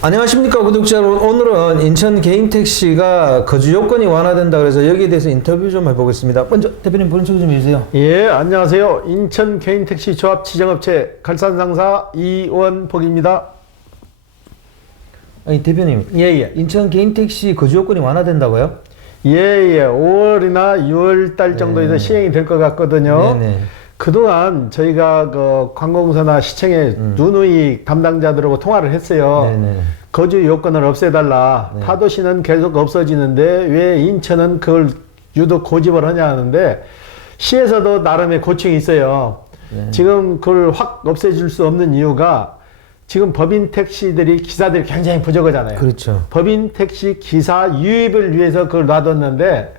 안녕하십니까 구독자 여러분. 오늘은 인천 개인택시가 거주 요건이 완화된다 그래서 여기에 대해서 인터뷰 좀 해보겠습니다. 먼저 대표님 본인 소개 좀 해주세요. 예, 안녕하세요. 인천 개인택시 조합 지정업체 갈산상사 이원복입니다. 아니 대표님, 예. 인천 개인택시 거주 요건이 완화된다고요? 예. 5월이나 6월 달 정도에서 시행이 될 것 같거든요. 네네. 그동안 저희가 그 관공서나 시청에 누누이 담당자들하고 통화를 했어요. 네네. 거주 요건을 없애달라. 네. 타도시는 계속 없어지는데 왜 인천은 그걸 유독 고집을 하냐 하는데 시에서도 나름의 고충이 있어요. 네. 지금 그걸 확 없애줄 수 없는 이유가 지금 법인 택시들이 기사들이 굉장히 부족하잖아요. 그렇죠. 법인 택시 기사 유입을 위해서 그걸 놔뒀는데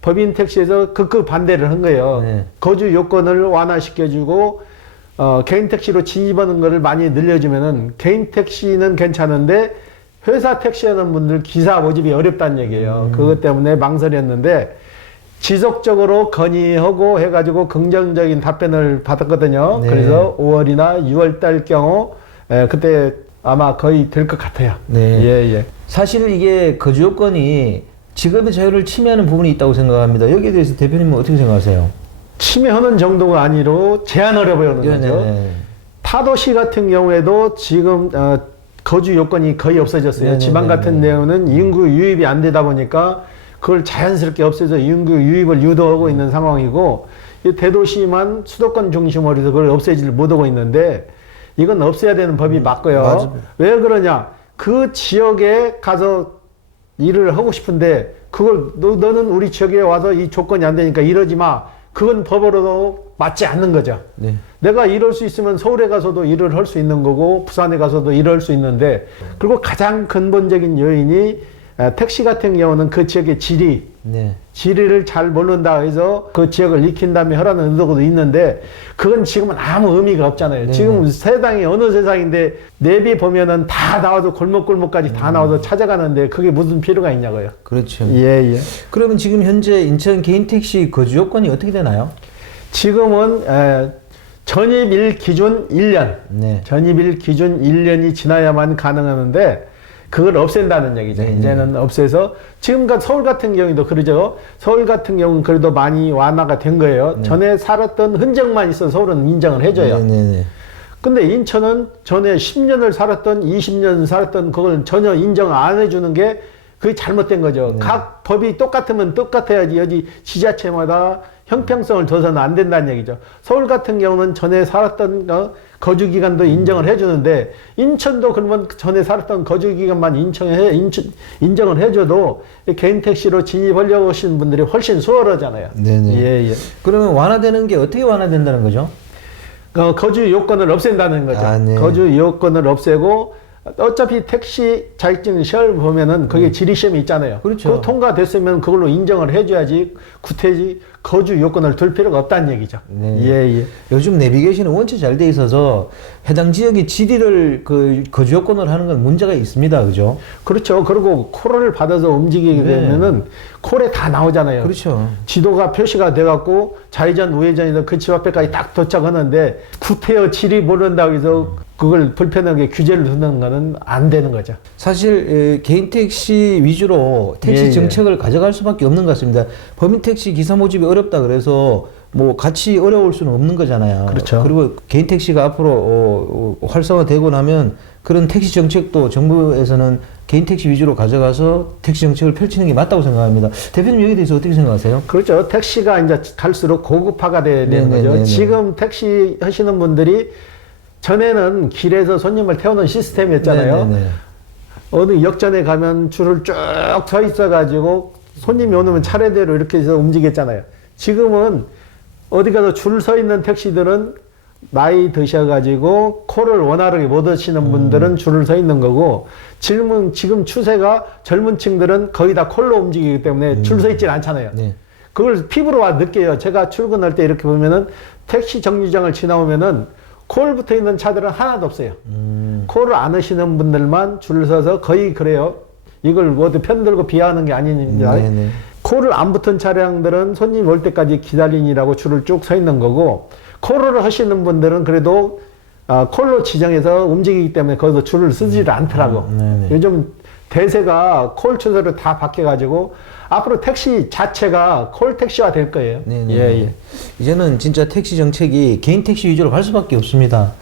법인 택시에서 극극 반대를 한 거예요. 네. 거주 요건을 완화시켜주고 개인 택시로 진입하는 거를 많이 늘려주면은 개인 택시는 괜찮은데 회사 택시하는 분들 기사 모집이 어렵다는 얘기예요. 그것 때문에 망설였는데 지속적으로 건의하고 해가지고 긍정적인 답변을 받았거든요. 네. 그래서 5월이나 6월 달 경우 그때 아마 거의 될 것 같아요. 네. 예. 사실 이게 거주 요건이 직업의 자유를 침해하는 부분이 있다고 생각합니다. 여기에 대해서 대표님은 어떻게 생각하세요? 침해하는 정도가 아니로 제한을 해보려는 거죠. 네네. 타도시 같은 경우에도 지금 거주 요건이 거의 없어졌어요. 네네네네. 지방 같은 데는 인구 유입이 안 되다 보니까 그걸 자연스럽게 없애서 인구 유입을 유도하고 있는 상황이고 이 대도시만 수도권 중심으로 해서 그걸 없애지를 못하고 있는데 이건 없애야 되는 법이 맞고요. 맞아요. 왜 그러냐? 그 지역에 가서 일을 하고 싶은데 그걸 너는 우리 지역에 와서 이 조건이 안 되니까 이러지 마. 그건 법으로도 맞지 않는 거죠. 네. 내가 이럴 수 있으면 서울에 가서도 일을 할 수 있는 거고 부산에 가서도 일을 할 수 있는데 그리고 가장 근본적인 요인이 택시 같은 경우는 그 지역의 지리를 잘 모른다 해서 그 지역을 익힌 다음에 하라는 의도도 있는데 그건 지금은 아무 의미가 없잖아요. 네네. 지금 세상이 어느 세상인데 내비 보면은 다 나와서 골목골목까지 다 나와서 찾아가는데 그게 무슨 필요가 있냐고요. 그렇죠. 예. 그러면 지금 현재 인천 개인택시 거주 요건이 어떻게 되나요? 지금은 전입일 기준 1년. 네. 전입일 기준 1년이 지나야만 가능하는데 그걸 없앤다는 얘기죠. 네. 이제는 없애서 지금과 서울 같은 경우도 그러죠. 서울 같은 경우는 그래도 많이 완화가 된 거예요. 네. 전에 살았던 흔적만 있어 서울은 인정을 해줘요. 네네네. 근데 인천은 전에 10년을 살았던 20년 살았던 그걸 전혀 인정 안 해주는 게 그게 잘못된 거죠. 네. 각 법이 똑같으면 똑같아야지 여기 지자체마다 형평성을 둬서는 안 된다는 얘기죠. 서울 같은 경우는 전에 살았던 거주 기간도 인정을 해주는데 인천도 그러면 전에 살았던 거주 기간만 인정을 해줘도 개인 택시로 진입하려고 하시는 분들이 훨씬 수월하잖아요. 네네. 예. 그러면 완화되는 게 어떻게 완화된다는 거죠? 거주 요건을 없앤다는 거죠. 네. 거주 요건을 없애고 어차피 택시 자격증 시험을 보면은 거기에 지리시험이 있잖아요. 그렇죠. 그거 통과됐으면 그걸로 인정을 해줘야지 구태지 거주 요건을 둘 필요가 없다는 얘기죠. 네. 예. 요즘 내비게이션은 원체 잘 돼 있어서 해당 지역의 지리를 거주 요건을 하는 건 문제가 있습니다. 그죠? 그렇죠. 그리고 콜을 받아서 움직이게 네. 되면은 콜에 다 나오잖아요. 그렇죠. 지도가 표시가 돼갖고 좌회전 우회전에서 그 집 앞에까지 딱 도착하는데 구태여 지리 모른다고 해서 그걸 불편하게 규제를 두는 거는 안 되는 거죠. 사실 개인 택시 위주로 택시 예. 정책을 가져갈 수밖에 없는 것 같습니다. 법인 택시 기사 모집이 어렵다 그래서 뭐 같이 어려울 수는 없는 거잖아요. 그렇죠. 그리고 개인 택시가 앞으로 활성화되고 나면 그런 택시 정책도 정부에서는 개인 택시 위주로 가져가서 택시 정책을 펼치는 게 맞다고 생각합니다. 대표님 여기에 대해서 어떻게 생각하세요? 그렇죠. 택시가 이제 갈수록 고급화가 돼야 되는 네네네네. 거죠. 지금 택시 하시는 분들이 전에는 길에서 손님을 태우는 시스템이었잖아요. 네네네. 어느 역전에 가면 줄을 쭉 서 있어가지고 손님이 오면 차례대로 이렇게 해서 움직였잖아요. 지금은 어디 가서 줄 서 있는 택시들은 나이 드셔가지고 콜을 원활하게 못 하시는 분들은 줄을 서 있는 거고 지금 추세가 젊은 층들은 거의 다 콜로 움직이기 때문에 줄 서 있질 않잖아요. 네. 그걸 피부로 와 느껴요. 제가 출근할 때 이렇게 보면은 택시 정류장을 지나오면은 콜 붙어 있는 차들은 하나도 없어요. 콜을 안 하시는 분들만 줄을 서서 거의 그래요. 이걸 모두 편들고 비하하는 게 아닙니다. 네네. 콜을 안 붙은 차량들은 손님 올 때까지 기다리느라고 줄을 쭉 서 있는 거고 콜을 하시는 분들은 그래도 콜로 지정해서 움직이기 때문에 거기서 줄을 쓰지를 않더라고. 네네. 요즘 대세가 콜 추세로 다 바뀌어가지고 앞으로 택시 자체가 콜 택시화 될 거예요. 네네. 예, 예. 이제는 진짜 택시 정책이 개인 택시 위주로 갈 수밖에 없습니다.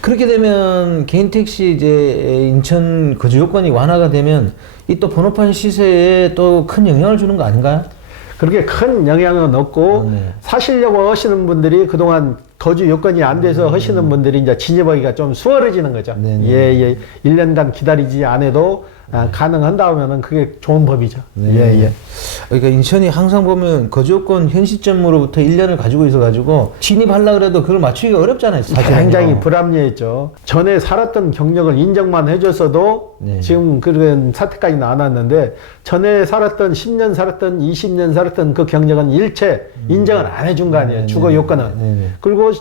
그렇게 되면 개인 택시 이제 인천 거주 요건이 완화가 되면 이 또 번호판 시세에 또 큰 영향을 주는 거 아닌가요? 그렇게 큰 영향은 없고 네. 사시려고 하시는 분들이 그동안 거주 요건이 안 돼서 하시는 분들이 이제 진입하기가 좀 수월해지는 거죠. 네네. 예, 예. 1년간 기다리지 않아도 가능한다면은 그게 좋은 법이죠. 네. 예, 예. 그러니까 인천이 항상 보면 거주요건 현 시점으로부터 1년을 가지고 있어가지고 진입하려고 해도 그걸 맞추기가 어렵잖아요. 사실은요. 굉장히 불합리했죠. 전에 살았던 경력을 인정만 해줬어도 네. 지금 그런 사태까지는 안 왔는데 전에 살았던 10년 살았던 20년 살았던 그 경력은 일체 인정을 안 해준 거 아니에요. 네, 주거 네. 요건은. 네, 네. 그리고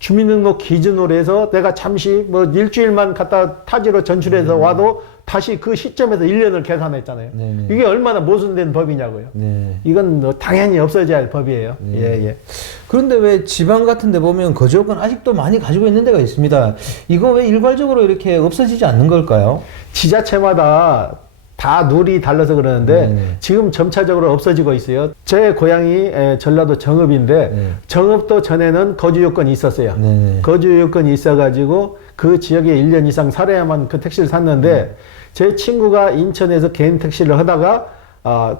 주민등록 기준으로 해서 내가 잠시 뭐 일주일만 갔다 타지로 전출해서 와도 다시 그 시점에서 1년을 계산했잖아요. 네, 네. 이게 얼마나 모순된 법이냐고요. 네. 이건 뭐 당연히 없어져야 할 법이에요. 네. 예, 예. 그런데 왜 지방 같은 데 보면 거주요건 아직도 많이 가지고 있는 데가 있습니다. 이거 왜 일괄적으로 이렇게 없어지지 않는 걸까요? 지자체마다 다 룰이 달라서 그러는데 네네. 지금 점차적으로 없어지고 있어요. 제 고향이 전라도 정읍인데 네. 정읍도 전에는 거주 요건이 있었어요. 네네. 거주 요건이 있어가지고 그 지역에 1년 이상 살아야만 그 택시를 샀는데 제 친구가 인천에서 개인 택시를 하다가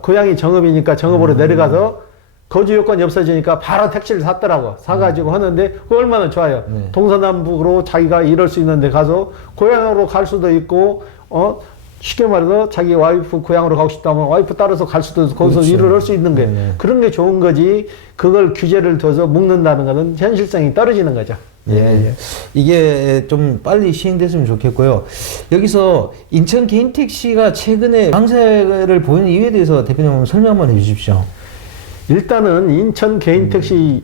고향이 정읍이니까 정읍으로 내려가서 거주 요건이 없어지니까 바로 택시를 샀더라고. 사가지고 하는데 그거 얼마나 좋아요. 네. 동서남북으로 자기가 일할 수 있는 데 가서 고향으로 갈 수도 있고 쉽게 말해서 자기 와이프 고향으로 가고 싶다면 와이프 따라서 갈 수도 있고 거기서 그렇죠. 일을 할 수 있는 거예요. 네네. 그런 게 좋은 거지 그걸 규제를 둬서 묶는다는 것은 현실성이 떨어지는 거죠. 예. 이게 좀 빨리 시행됐으면 좋겠고요. 여기서 인천 개인 택시가 최근에 강세를 보이는 이유에 대해서 대표님 한번 설명 한번 해주십시오. 일단은 인천 개인 택시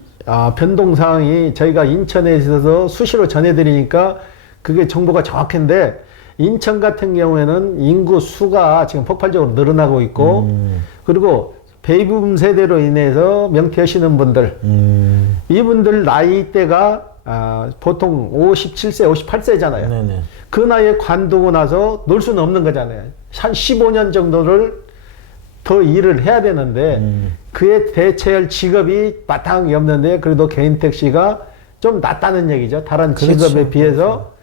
변동 사항이 저희가 인천에 있어서 수시로 전해드리니까 그게 정보가 정확한데 인천 같은 경우에는 인구 수가 지금 폭발적으로 늘어나고 있고 그리고 베이비붐 세대로 인해서 명퇴하시는 분들 이분들 나이대가 보통 57세, 58세잖아요. 네네. 그 나이에 관두고 나서 놀 수는 없는 거잖아요. 한 15년 정도를 더 일을 해야 되는데 그에 대체할 직업이 마땅히 없는데 그래도 개인 택시가 좀 낫다는 얘기죠. 다른 그렇죠. 직업에 비해서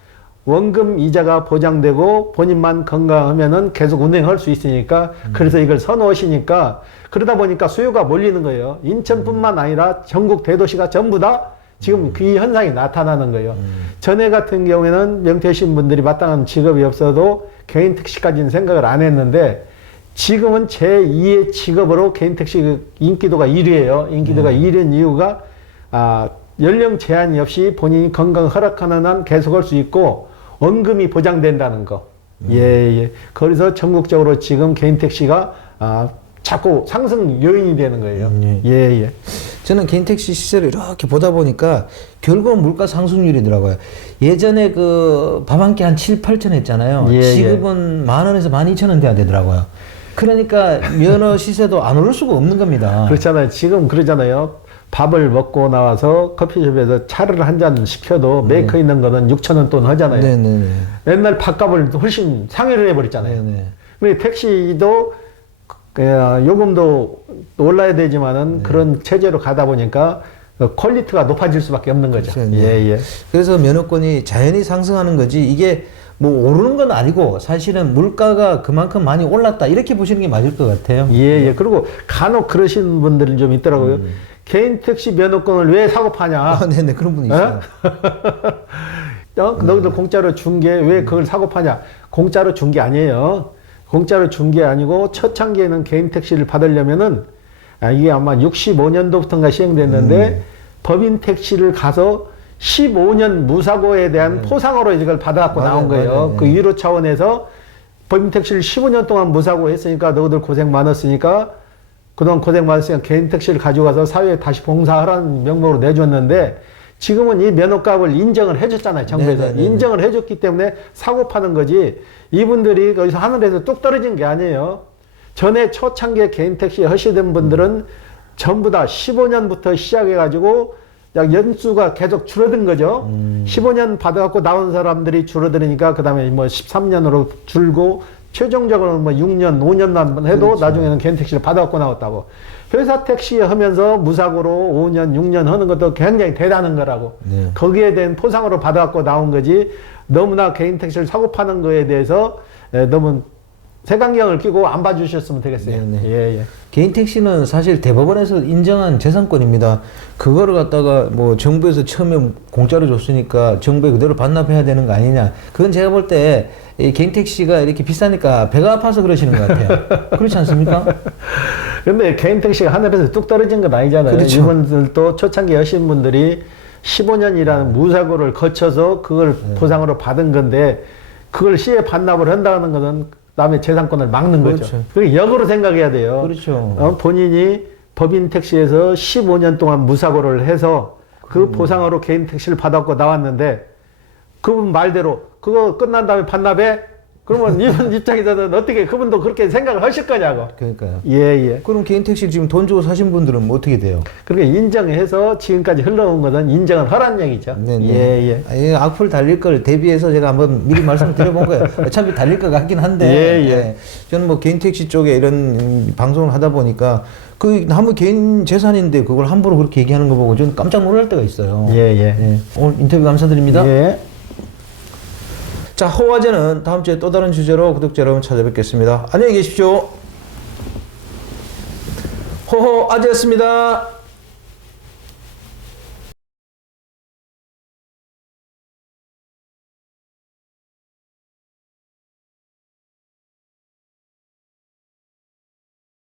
원금 이자가 보장되고 본인만 건강하면은 계속 운행할 수 있으니까 그래서 이걸 선호하시니까 그러다 보니까 수요가 몰리는 거예요. 인천뿐만 아니라 전국 대도시가 전부 다 지금 그 현상이 나타나는 거예요. 전에 같은 경우에는 명퇴하신 분들이 마땅한 직업이 없어도 개인 택시까지는 생각을 안 했는데 지금은 제2의 직업으로 개인 택시 인기도가 1위예요. 인기도가 1위인 이유가 연령 제한이 없이 본인이 건강 허락하는 한 계속할 수 있고 원금이 보장된다는 거. 예. 그래서 전국적으로 지금 개인 택시가 자꾸 상승 요인이 되는 거예요. 예. 저는 개인 택시 시세를 이렇게 보다 보니까 결국은 물가 상승률이더라고요. 예전에 그 밥 한 끼 한 7, 8천 했잖아요. 예, 지금은 10,000원에서 12,000원 돼야 되더라고요. 그러니까 면허 시세도 안 오를 수가 없는 겁니다. 그렇잖아요. 지금 그러잖아요. 밥을 먹고 나와서 커피숍에서 차를 한 잔 시켜도 메이커 있는 거는 6,000원 돈 하잖아요. 네네네. 옛날 밥값을 훨씬 상회를 해버렸잖아요. 네네. 근데 택시도 요금도 올라야 되지만은 그런 체제로 가다 보니까 퀄리티가 높아질 수밖에 없는 거죠. 그렇죠. 예. 그래서 면허권이 자연히 상승하는 거지 이게 뭐 오르는 건 아니고 사실은 물가가 그만큼 많이 올랐다 이렇게 보시는 게 맞을 것 같아요. 예. 그리고 간혹 그러시는 분들이 좀 있더라고요. 개인 택시 면허권을 왜 사고 파냐? 네네 그런 분이 있어요. 너희들 공짜로 준 게 왜 그걸 사고 파냐? 공짜로 준 게 아니에요. 공짜로 준 게 아니고 초창기에는 개인 택시를 받으려면은 이게 아마 65년도부터인가 시행됐는데 법인 택시를 가서 15년 무사고에 대한 포상으로 이걸 받아갖고 나온 거예요. 맞아요. 그 1호 차원에서 법인 택시를 15년 동안 무사고 했으니까 너희들 고생 많았으니까 그동안 고생 많았으니까 개인 택시를 가지고 가서 사회에 다시 봉사하라는 명목으로 내줬는데 지금은 이 면허값을 인정을 해줬잖아요. 정부에서. 네네네. 인정을 해줬기 때문에 사고 파는 거지 이분들이 거기서 하늘에서 뚝 떨어진 게 아니에요. 전에 초창기에 개인 택시 하시던 분들은 전부 다 15년부터 시작해가지고 약 연수가 계속 줄어든 거죠. 15년 받아갖고 나온 사람들이 줄어드니까 그 다음에 뭐 13년으로 줄고 최종적으로는 뭐 6년, 5년만 해도 그렇죠. 나중에는 개인 택시를 받아갖고 나왔다고. 회사 택시 하면서 무사고로 5년, 6년 하는 것도 굉장히 대단한 거라고. 네. 거기에 대한 포상으로 받아갖고 나온 거지 너무나 개인 택시를 사고 파는 거에 대해서 너무 색안경을 끼고 안 봐주셨으면 되겠어요. 네, 네. 예, 예. 개인 택시는 사실 대법원에서 인정한 재산권입니다. 그거를 갖다가 뭐 정부에서 처음에 공짜로 줬으니까 정부에 그대로 반납해야 되는 거 아니냐. 그건 제가 볼 때 이 개인 택시가 이렇게 비싸니까 배가 아파서 그러시는 것 같아요. 그렇지 않습니까? 근데 개인 택시가 하늘에서 뚝 떨어진 건 아니잖아요. 그렇죠. 이분들도 초창기 하신 분들이 15년이라는 무사고를 거쳐서 그걸 보상으로 받은 건데 그걸 시에 반납을 한다는 것은 남의 재산권을 막는 거죠. 그렇죠. 그리고 역으로 생각해야 돼요. 그렇죠. 본인이 법인 택시에서 15년 동안 무사고를 해서 그 보상으로 개인 택시를 받았고 나왔는데 그분 말대로 그거 끝난 다음에 반납해? 그러면 이분 입장에서는 어떻게 그분도 그렇게 생각을 하실 거냐고. 그러니까요. 예, 예. 그럼 개인 택시 지금 돈 주고 사신 분들은 뭐 어떻게 돼요? 그러니까 인정해서 지금까지 흘러온 것은 인정을 하란 얘기죠. 네네. 예, 예. 이 악플 달릴 걸 대비해서 제가 한번 미리 말씀을 드려본 거예요. 어차피 달릴 것 같긴 한데. 예, 예. 저는 뭐 개인 택시 쪽에 이런 방송을 하다 보니까 그 한번 개인 재산인데 그걸 함부로 그렇게 얘기하는 거 보고 저는 깜짝 놀랄 때가 있어요. 예, 예. 예. 오늘 인터뷰 감사드립니다. 예. 자, 호화제는 다음 주에 또 다른 주제로 구독자 여러분 찾아뵙겠습니다. 안녕히 계십시오. 호호아제였습니다.